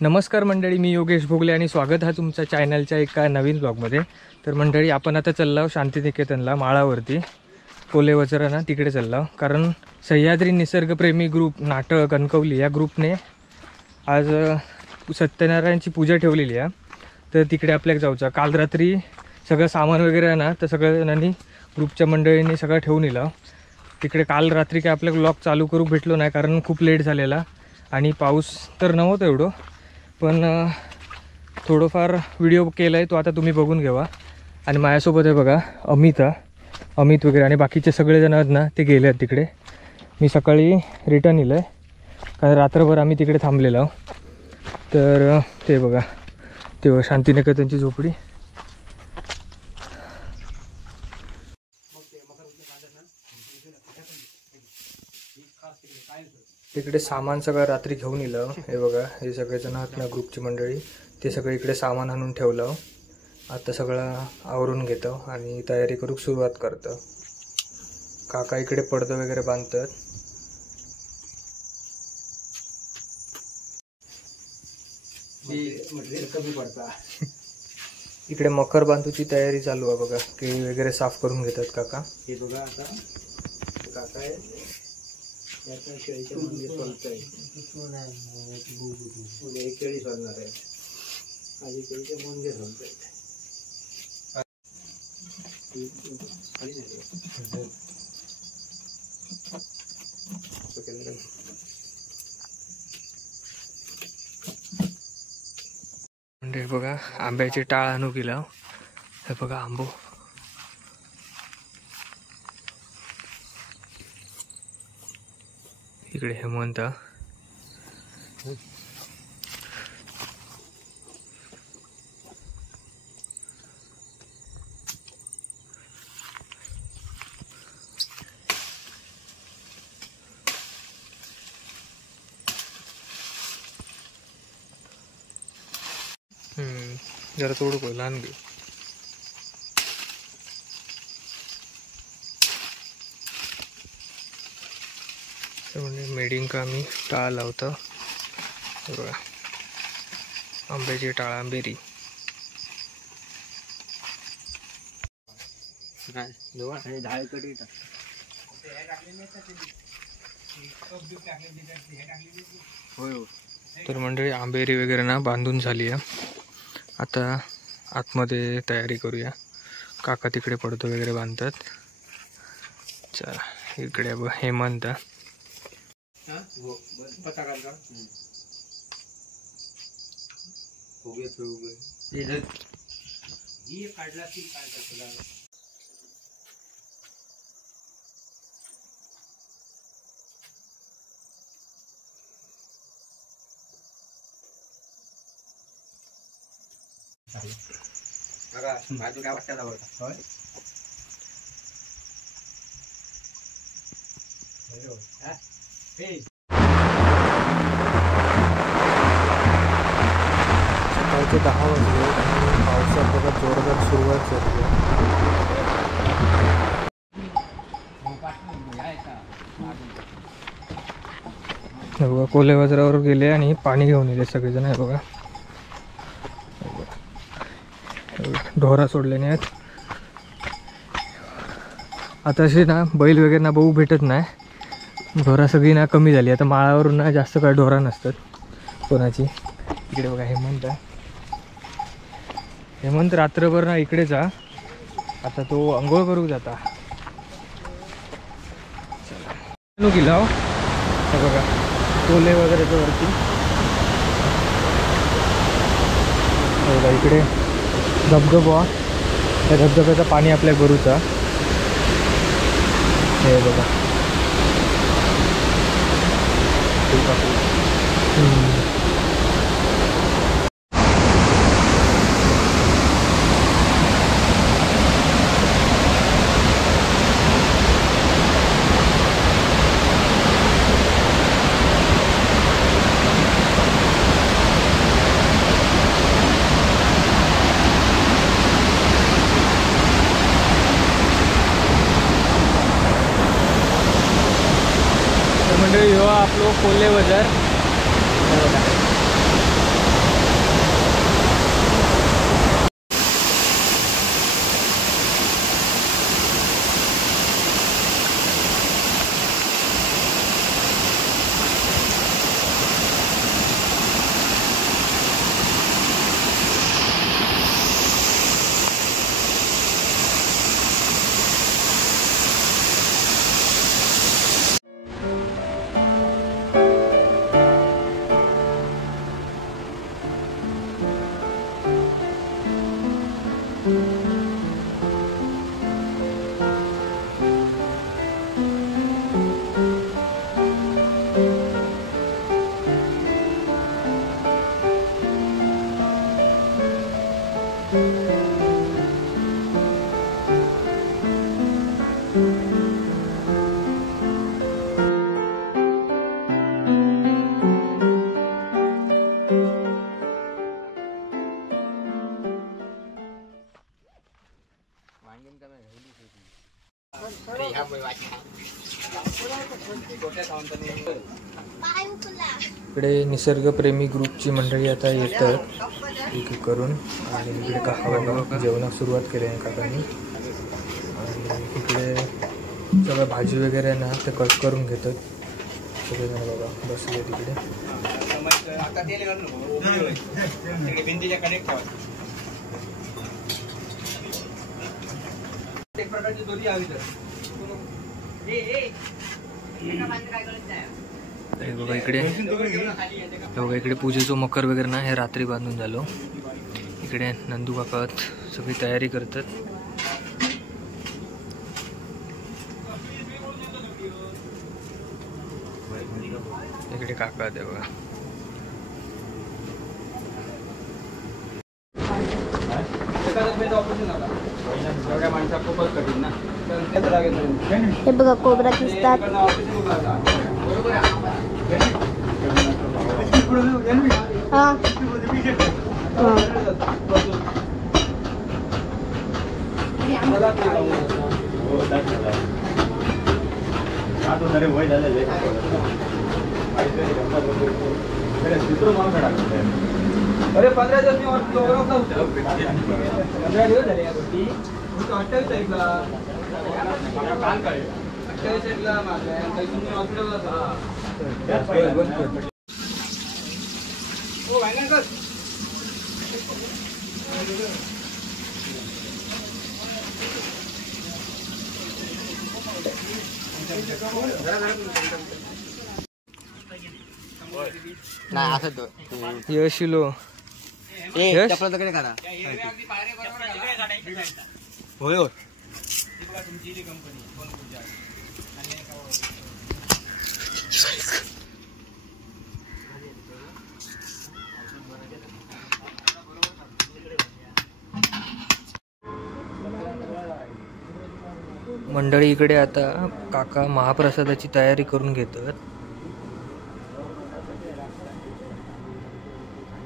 नमस्कार मंडळी, मी योगेश भोगले आणि स्वागत आहे तुमच्या चॅनलच्या एका नवीन ब्लॉगमध्ये। तर मंडळी, आपण आता चाललो शांतिनिकेतनला, माळावरती कोले वजराना तिकडे चाललो, कारण सह्याद्री निसर्गप्रेमी ग्रुप नाटक कणकवली या ग्रुपने आज सत्यनारायणची पूजा ठेवलेली आहे। तर तिकडे आपल्याला जाऊचा। काल रात्री सगळं सामान वगैरे आहे ना, तर सगळ्या जणांनी ग्रुपच्या मंडळींनी सगळं ठेवून दिलं तिकडे। काल रात्री काय आपल्याला ब्लॉग चालू करू भेटलो नाही, कारण खूप लेट झालेला आणि पाऊस तर नव्हता एवढं, पण थोडंफार व्हिडिओ केला आहे तो आता तुम्ही बघून घ्यावा। आणि माझ्यासोबत आहे बघा अमित वगैरे आणि बाकीचे सगळेजण आहेत ना, ते गेले आहेत तिकडे। मी सकाळी रिटर्न येलो आहे, कारण रात्रभर आम्ही तिकडे थांबलेलो। तर ते बघा, ते शांतिनिकेतनची झोपडी। तिकडे सामान सगळं रात्री घेऊन येलं। हे बघा, हे सगळेजण आहेत ना ग्रुपची मंडळी, ते सगळे इकडे सामान आणून ठेवलं। आता सगळं आवरून घेतो आणि तयारी करूक सुरुवात करतो। काका इकडे पडदे वगैरे बांधतात। इकडे मकर बांधूची तयारी चालू आहे बघा, केळी वगैरे साफ करून घेतात काका। हे बघा, आता काका आहे याचा केळीच्या मंदी सोलतोय, उद्या एक केळी सोलणार आहे, आधी केळीचे मंदी सोलतोय। म्हणजे बघा, आंब्याची टाळ आणू गेला। हे बघा आंबो, इकडे हेमंत। जरा थोडं को लहान घे। म्हणजे मेडिंग का आम्ही टाळ लावतो बघा, आंब्याची टाळ आंबेरी। तर मंडळी, आंबेरी वगैरे ना बांधून झाली आहे। आता आतमध्ये तयारी करूया। काका तिकडे पडदे वगैरे बांधतात। चला, इकडे बघ हेमंत। बाजू काय वाटतं आवडतं सकाळचे 10 वाजले आणि पावसात बघा जोरदार सुरुवात झाली आहे। बघा, कोले बाजारावर गेले आणि पाणी घेऊन येले सगळेजण। आहे बघा, ढोरा सोडलेले आहेत। आता अशी ना बैल वगैरे ना बघू भेटत नाही, ढोरा सगळी ना कमी झाली। आता माळावरून ना जास्त काय ढोरा नसतात कोणाची। इकडे बघा हेमंत रात्रभर ना इकडे जा, आता तो अंघोळ करू जाता। चला गेला बघा कोले वगैरेच्या वरती। बघा इकडे धबधबा, त्या धबधब्याचं पाणी आपल्या गरूचा। हे बघा, मंडळी, हो आपलो कोल्हे बाजार। इकडे निसर्गप्रेमी ग्रुपची मंडळी आता येतात एक एक करून आणि इकडे काका बघा जेवणास सुरुवात केली आहे काकांनी आणि इकडे सगळं भाजी वगैरे ना ते कट करून घेतात सगळेजण बघा बसले तिकडे. हे बघा इकडे पूजेचं मकर वगैरे ना हे रात्री बांधून झालो. इकडे नंदू काका सगळी तयारी करतात. इकडे काका ते बघा हे बघा कोबरा दिसतात. अरे 15 दिवस मी प्रोग्राम नव्हता. 15 दिवस झाले या गोष्टी. 28 तारीखला काल कळले. 28 तारीखला माझ्या तुम्ही हॉस्पिटलला हो भाईंकर नाही असं तो यशिलो ए चपला तर करा होय होय मंडळी इकडे आता काका महाप्रसादाची तयारी करून घेतात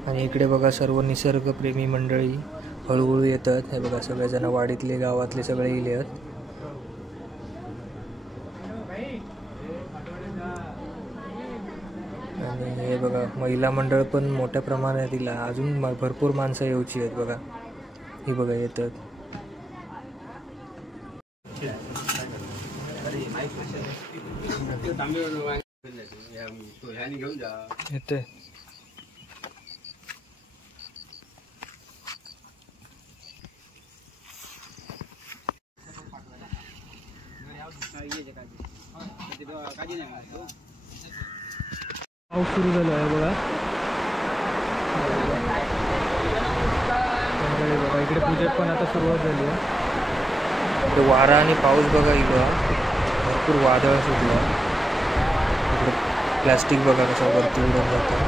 आणि इकडे बघा सर्व निसर्गप्रेमी मंडळी हळूहळू येतात. हे बघा सगळेजण वाडीतले गावातले सगळे इले आहेत. आणि हे बघा महिला मंडळ पण मोठ्या प्रमाणात दिला. अजून भरपूर माणसं येऊची आहेत बघा. ही बघा येतात. येते पाऊस सुरू झाला आहे बघा. बघा इकडे पूजेत पण आता सुरुवात झाली आहे. वारा आणि पाऊस बघा इकडं भरपूर वादळ सुटलं. इकडे प्लॅस्टिक बघा कसं वरती उडून जातं.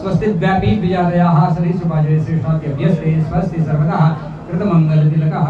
स्वस्ति व्यापी विजयादयाः सरिसुभाजय श्रेष्ठाद्यभ्यस्ते स्वस्ति सर्वदा कृतमङ्गलतिलकः.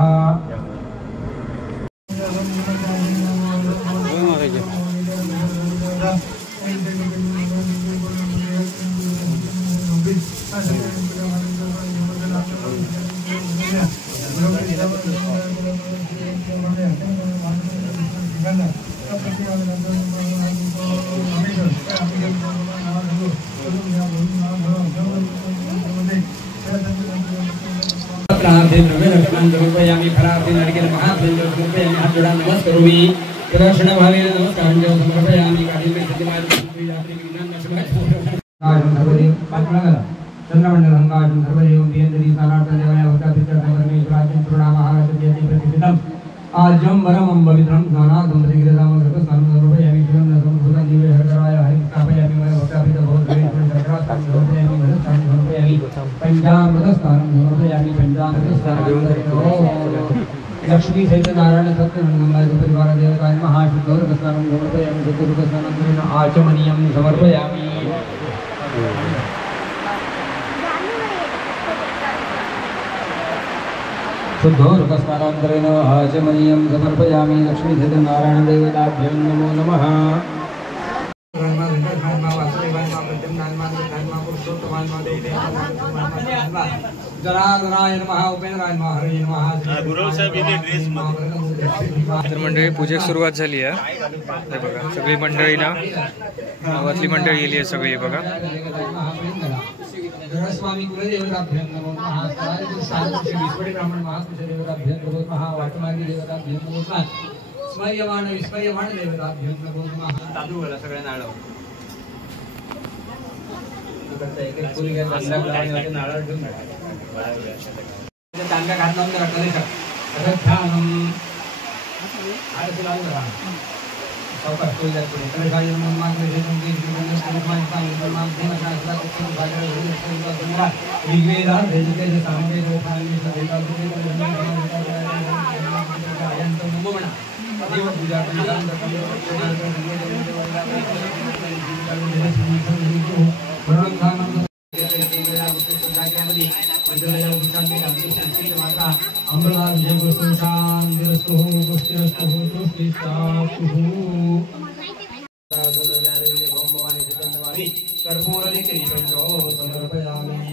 फलार्थे द्रव्यदर्शनान् समर्पयामि फलार्थे नारिकेलमहाफलं समर्पयामि हात जोडा नमस्करोमि प्रदक्षिणभावेन नमस्कारं समर्पयामि कालिमे चंद्रमंडलंगाजं सर्वदेवं बियंदरी सानार्थं देवाय भक्तापितं परमेश्वराजं प्रणमाहारत्यति प्रतिष्ठितम् आज्यं वरमं पवित्रं स्नानार्थं श्रीगिरधामं सर्वस्नानं समर्पयामि शिवं समर्पयामि दिव्य हरकराय हरिं स्थापयामि मय भक्तापितं भवद्वेषं शंकरास्थानं समर्पयामि मनस्थानं समर्पयामि पंचामृतस्थानं समर्पयामि पंचामृतस्थानं लक्ष्मी सहित नारायण सत्यनारायण परिवार देवताय महाशुद्धोरकस्नानं समर्पयामि चतुर्कस्नानं आचमनीयं समर्पयामि शुद्धोरकस्नानान्तरेण आचमनीयं समर्पयामि लक्ष्मी सहित नारायण देवताभ्यो नमो नमः तर मंडळी पूजेक सुरुवात झाली आहे. हे बघा सगळी मंडळी ना गावातली मंडळी गेली आहे सगळी बघा. स्वामी कुलदेवताभ्यो नमो नमः विस्फोटी ब्राह्मण महाकुशदेवताभ्यो नमो नमः वाटमार्गी देवताभ्यो नमो नमः स्मर्यमाण विस्मर्यमाण देवताभ्यो नमो नमः चालू झाला सगळ्या नाळ एक फुल घ्या नाळ ठेवून तांब्या घातला तर कलेचा ध्यानम आरती लावून राहा सावकाश फुल द्या पुढे कलेशाय नमो नमः कलेशाय ऋग्वेदा वेदकेश सामवेद देव पूजा अमृता जय गुरु शांतिरस्तु पुष्टिरस्तु तुष्टिस्तास्तु कर्पूरलिखितं समर्पयामि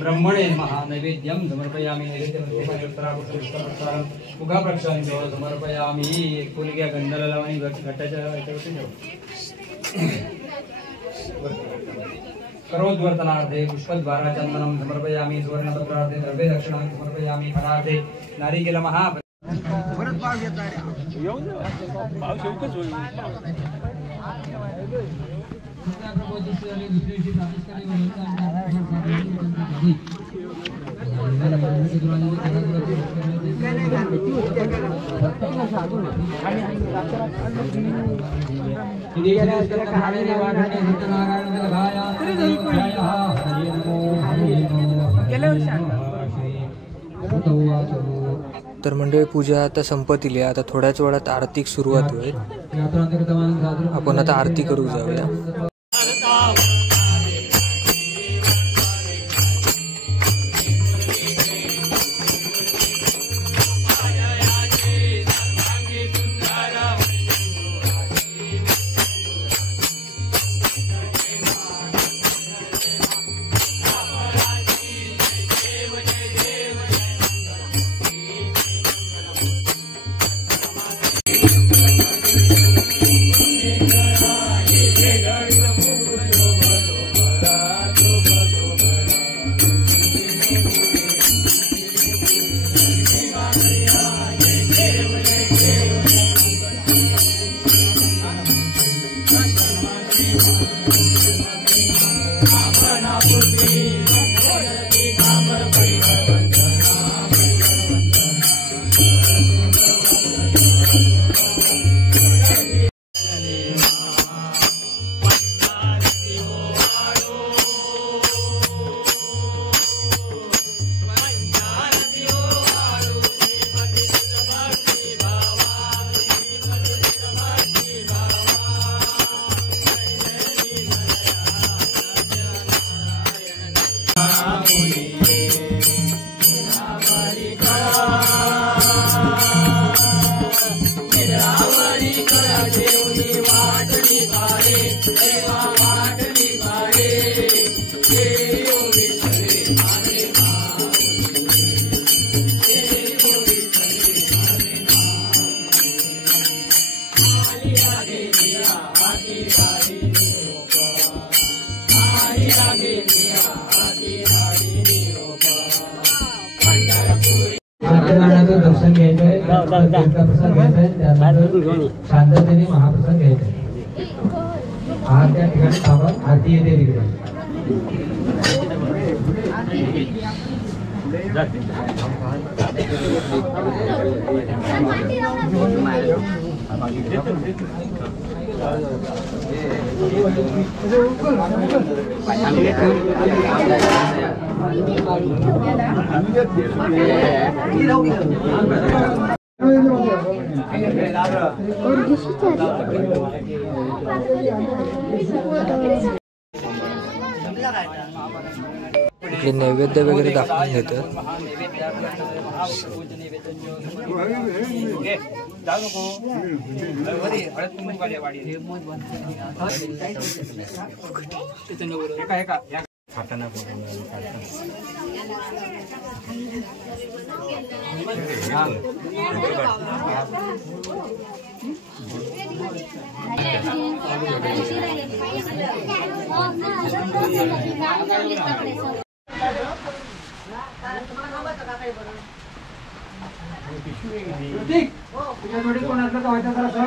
ब्रह्मणे महानैवेद्यं समर्पयामि मुखाप्रक्षालन समर्पयामि फुलक्या गंधाला लावणी घट्टाच्या याच्यावरती करोद्वर्तनार्थे पुष्पद्वाराचन्दनं समर्पयामि सुवर्णपत्रार्थे द्रव्यदक्षिणां समर्पयामि फलार्थे नारिकेलमहा तर मंडळी पूजा आता संपतील. आता थोड्याच वेळात आरतीक सुरुवात होईल. आपण आता आरती करू जाऊया. सत्यनारायणाचं दर्शन घ्यायचंय, तीर्थप्रसाद घ्यायचंय, त्यानंतर शांततेने महाप्रसाद घ्यायचा. हा त्या ठिकाणी थांबा, आरती येते तिकडे. इकडे नैवेद्य वगैरे दाखवून घेतात.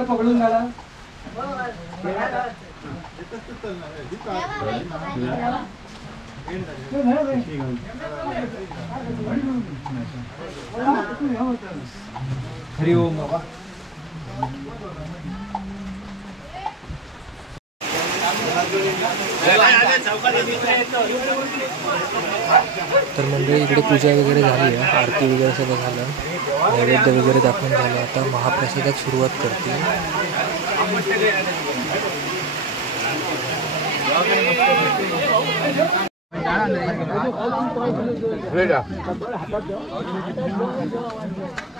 पकडून घाला. हरि ओम बाबा. तर मंडळी इकडे पूजा वगैरे झाली आहे, आरती वगैरे सगळं झालं, नैवेद्य वगैरे दाखवून झालं. आता महाप्रसादात सुरुवात करते.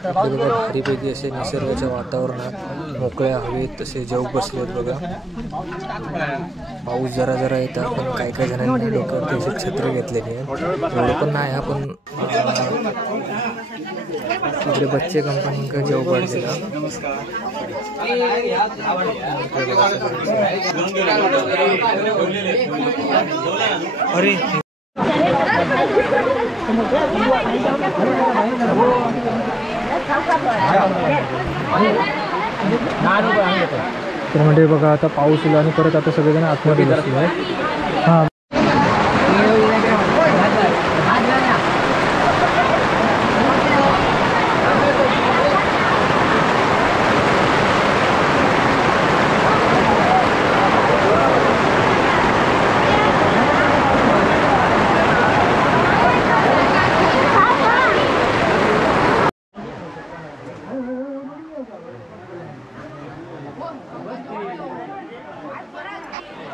भारीपैकी असे निसर्गाच्या वातावरणात मोकळ्या हवेत तसे जेव बसलेत बघा. पाऊस जरा जरा येतात, पण काही काही जणांनी डोक्यावर त्याची छत्र घेतलेली आहे. एवढं पण नाही, पण इकडे बच्चे कंपनी का जेव पडलेला. अरे तर म्हणजे बघा आता पाऊस येईल आणि परत आता सगळेजण आतमध्ये बसले आहेत. हां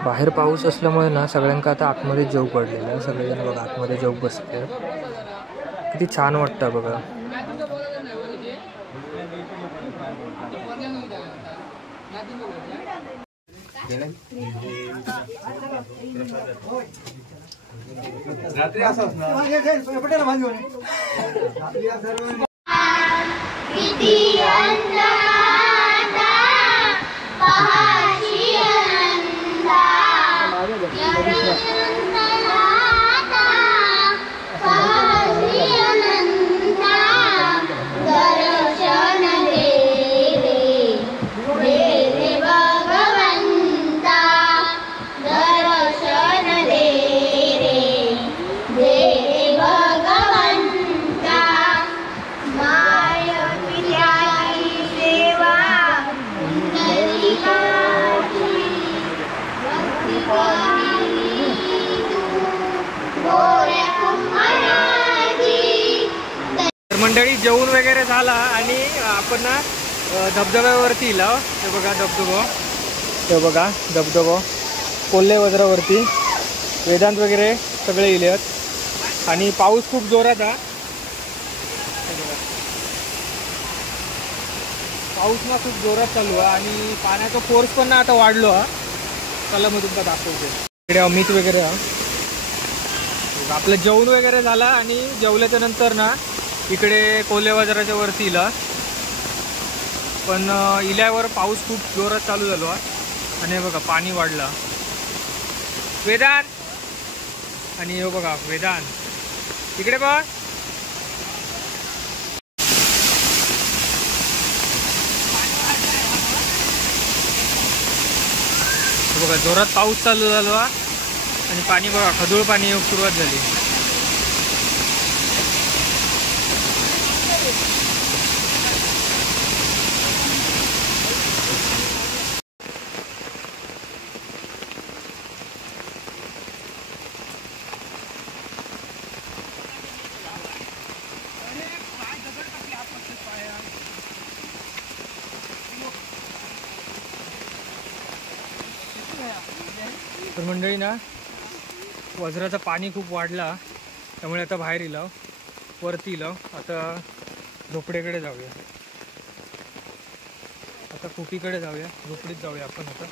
बाहेर पाऊस असल्यामुळे ना सगळ्यांका आता आतमध्ये जेव पडलेला आहे. सगळेजण बघा आतमध्ये जेव बसले. किती छान वाटतं बघा. रात्री असंच ना मंडळी जेवण वगैरे झाला आणि आपण ना धबधब्यावरती इला. ते बघा धबधबा, ते बघा धबधबा कोल्हे वज्रावरती. वेदांत वगैरे सगळे इलेत आणि पाऊस खूप जोरात आहे. पाऊस ना खूप जोरात चालू आहे आणि पाण्याचा फोर्स पण ना आता वाढलो हा. चला मग तुमचा दाखवते. इकडे अमित वगैरे हा. आपलं जेवण वगैरे झाला आणि जेवल्याच्या नंतर ना इकडे कोल्हे बाजाराच्या वरती इला. पण इल्यावर पाऊस खूप जोरात चालू झालो आणि बघा पाणी वाढला. वेदांत आणि हे बघा वेदांत इकडे बघ. बघा जोरात पाऊस चालू झाला आणि पाणी बघा खदूळ पाणी येऊन सुरुवात झाली. तर मंडळी ना वज्राचं पाणी खूप वाढला त्यामुळे आता बाहेर इलाव वरती इलाव. आता झोपडेकडे जाऊया, आता कुपीकडे जाऊया, झोपडीत जाऊया आपण आता.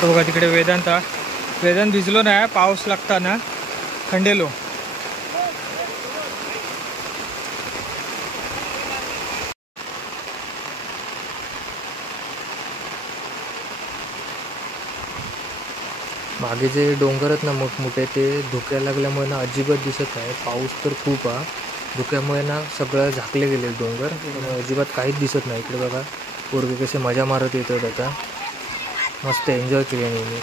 तर बघा तिकडे वेदांत भिजलो नाही, पाऊस लागताना खंडेलो. मागे जे डोंगर आहेत ना मोठमोठे ते धुक्या लागल्यामुळे ना अजिबात दिसत नाही. पाऊस तर खूप आहे, धुक्यामुळे ना सगळं झाकले गेले डोंगर, अजिबात काहीच दिसत नाही. इकडे बघा पोरगे कसे मजा मारत येतात, आता मस्त एन्जॉय केली नेहमी.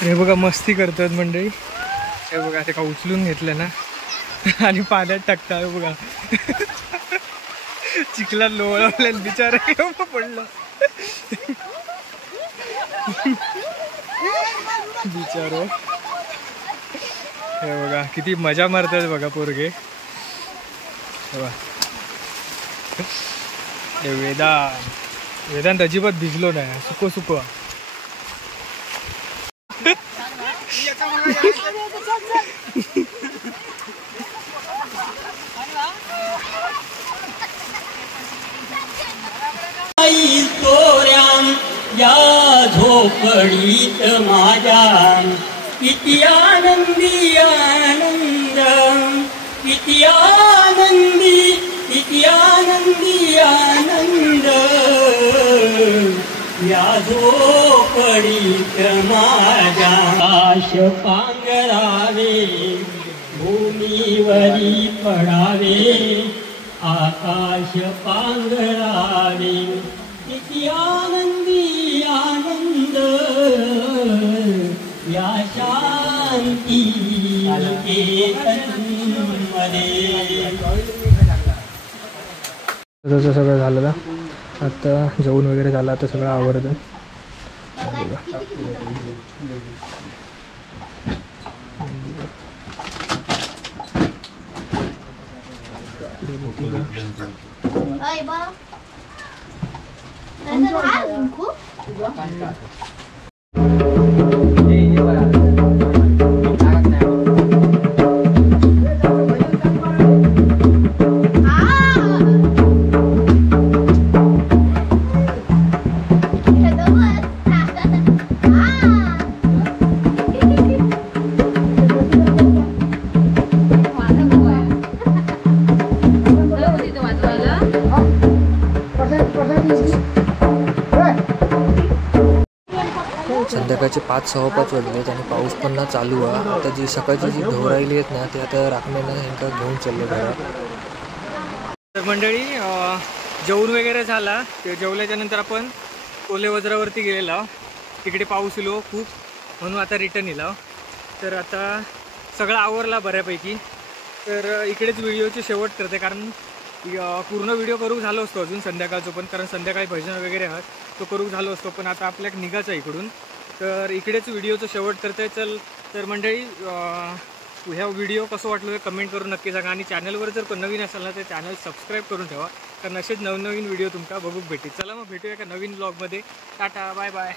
हे बघा मस्ती करतात मंडळी. हे बघा ते का उचलून घेतलं ना आणि पाण्यात टाकतात. बघा चिखलात लोळवल्या बिचारा पडलं बिचार. हे बघा किती मजा मारतात बघा पोरगे. हे वेदांत अजिबात भिजलो नाही, सुको सुको. या झोपडीत माझ्या किती आनंदी आनंद, किती आनंदी आनंद. या झोपडीत माझ्या आकाश पांघरावे, भूमीवरी पडावे, आकाश पांघरावे. किती आनंदी आनंद या शांती तसं सगळं झालं ना, आता जेवण वगैरे झालं, आता सगळं आवडतं. संध्याकाळचे 5-6:15 वाजलेत आणि पाऊस पण ना चालू आहे. आता जी सकाळची जी ढोर राहिली आहेत ना ते आता राखण्यानं ह्यांका घेऊन चालले घरात. तर मंडळी जेवण वगैरे झाला, ते जेवल्याच्या नंतर आपण कोले वज्रावरती गेलेला. तिकडे पाऊस इलो खूप, म्हणून आता रिटर्न इला. तर आता सगळं आवरला बऱ्यापैकी. तर इकडेच व्हिडिओची शेवट करते, कारण पूर्ण व्हिडिओ करू झालो असतो अजून संध्याकाळचं पण, कारण संध्याकाळी भजन वगैरे आहात तो करू झालो असतो, पण आता आपल्याला निघायचं आहे इकडून. तर इकडेच व्हिडिओचं शेवट करते. तर मंडळी ह्या व्हिडिओ कसं वाटलं कमेंट करून नक्की सांगा, आणि चॅनलवर जर नवीन असाल ना तर चॅनल सबस्क्राईब करून ठेवा. कारण असेच नवनवीन व्हिडिओ तुमका बघूक भेटेल. चला मग भेटूया एका नवीन ब्लॉगमध्ये. Tata bye bye.